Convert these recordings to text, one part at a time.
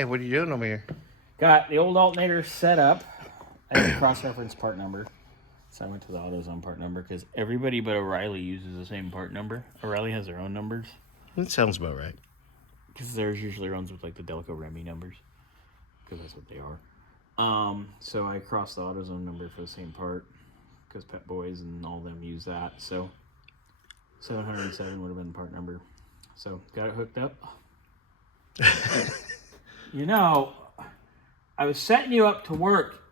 Hey, what are you doing over here? Got the old alternator set up. I had a cross-reference part number. So I went to the AutoZone part number because everybody but O'Reilly uses the same part number. O'Reilly has their own numbers. That sounds about right. Because theirs usually runs with like the Delco Remy numbers. Because that's what they are. So I crossed the AutoZone number for the same part. Because Pet Boys and all of them use that. So 707 would have been the part number. So got it hooked up. You know, I was setting you up to work.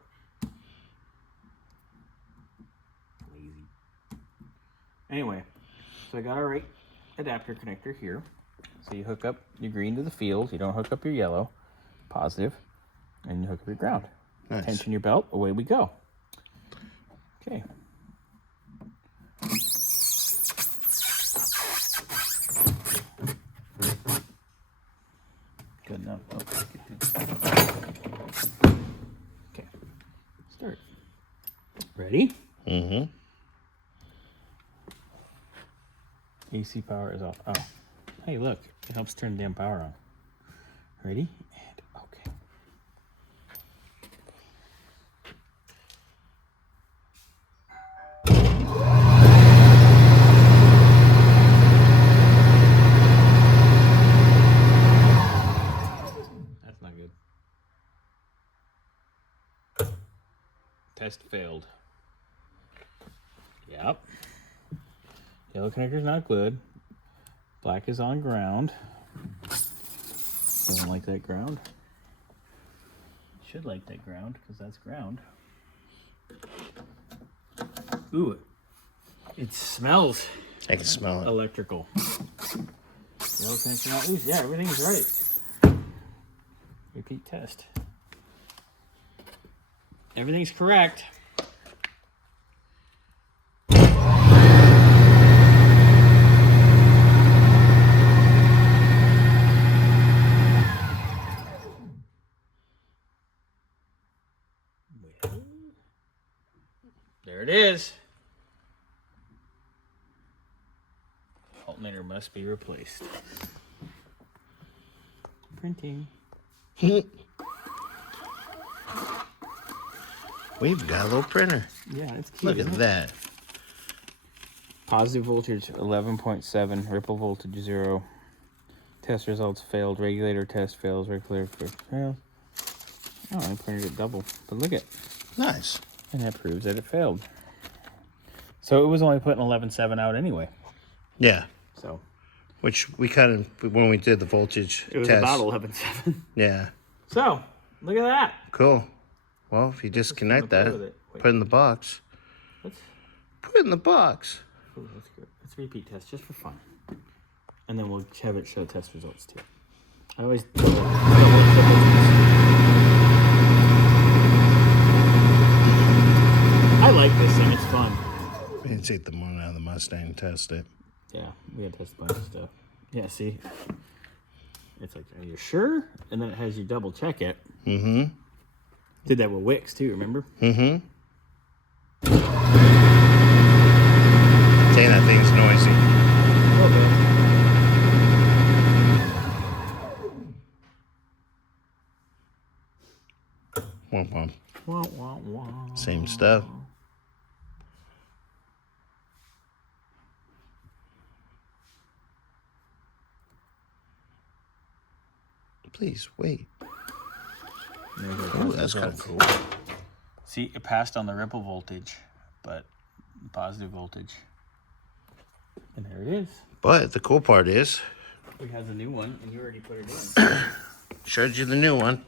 Lazy. Anyway, so I got our right adapter connector here. So you hook up your green to the field. You don't hook up your yellow. Positive. And you hook up your ground. Nice. Tension your belt. Away we go. Okay. Good enough. Okay. Start. Ready? Mm-hmm. AC power is off. Oh. Hey, look. It helps turn the damn power on. Ready? And okay. That's not good. Test failed. Yep. Yellow connector's not good. Black is on ground. Doesn't like that ground. Should like that ground because that's ground. Ooh, it smells. I can smell it. Electrical. Yellow connector not loose. Yeah, everything's right. Repeat test. Everything's correct. There it is. Alternator must be replaced. Printing. We've got a little printer. Yeah, it's cute. Look at that. Positive voltage 11.7, ripple voltage 0. Test results failed. Regulator test fails. Regulator fails. Oh, I printed it double. But look at. Nice. And that proves that it failed. So it was only putting 11.7 out anyway. Yeah. So. Which we kind of, when we did the voltage It was test. about 11.7. Yeah. So, look at that. Cool. Well, if you disconnect that, put it in the box. Put it in the box. Ooh, that's good. Let's repeat test just for fun. And then we'll have it show test results too. I always I like this thing, it's fun. We didn't take the one out of the Mustang and test it. Yeah, we had to test a bunch of stuff. Yeah, see? It's like, are you sure? And then it has you double check it. Mm-hmm. Did that with Wix too, remember? Mm-hmm. Dang, that thing's noisy. A little bit. Womp womp. Wah, wah, wah. Same stuff. Please wait. Oh, that's kind of cool. See, it passed on the ripple voltage, but positive voltage. And there it is. But the cool part is, We have the new one, and you already put it in. showed you the new one.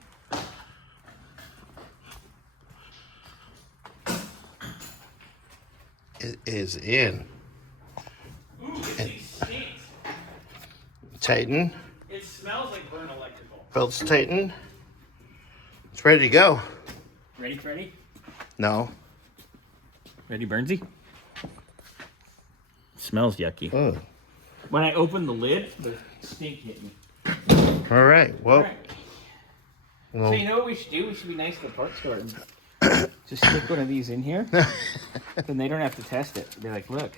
It is in. Ooh, it stinks. Tighten. It smells like burnt electrical. Belts tighten. It's ready to go. Ready, Freddy? No. Ready, Burnsy? Smells yucky. Oh. When I opened the lid, the stink hit me. All right. Well. All right. So you know what we should do? We should be nice to the parts store and just stick one of these in here. Then they don't have to test it. They're like, look,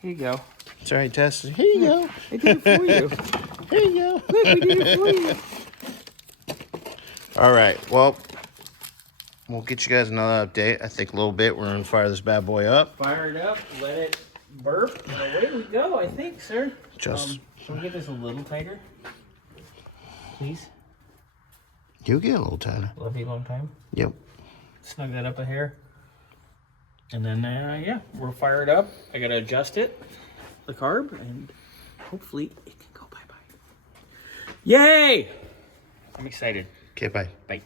here you go. Sorry, tested. Here you go. I did it for you. Here you go. Look, we did it for you. All right, well, we'll get you guys another update. I think a little bit. We're going to fire this bad boy up. Fire it up, let it burp, and away we go, I think, sir. Just... Can we get this a little tighter? Please? You'll get a little tighter. Will it be a long time? Yep. Snug that up a hair. And then, yeah, we'll fire it up. I got to adjust it, the carb, and hopefully it can go bye-bye. Yay! I'm excited. Okay, bye. Bye.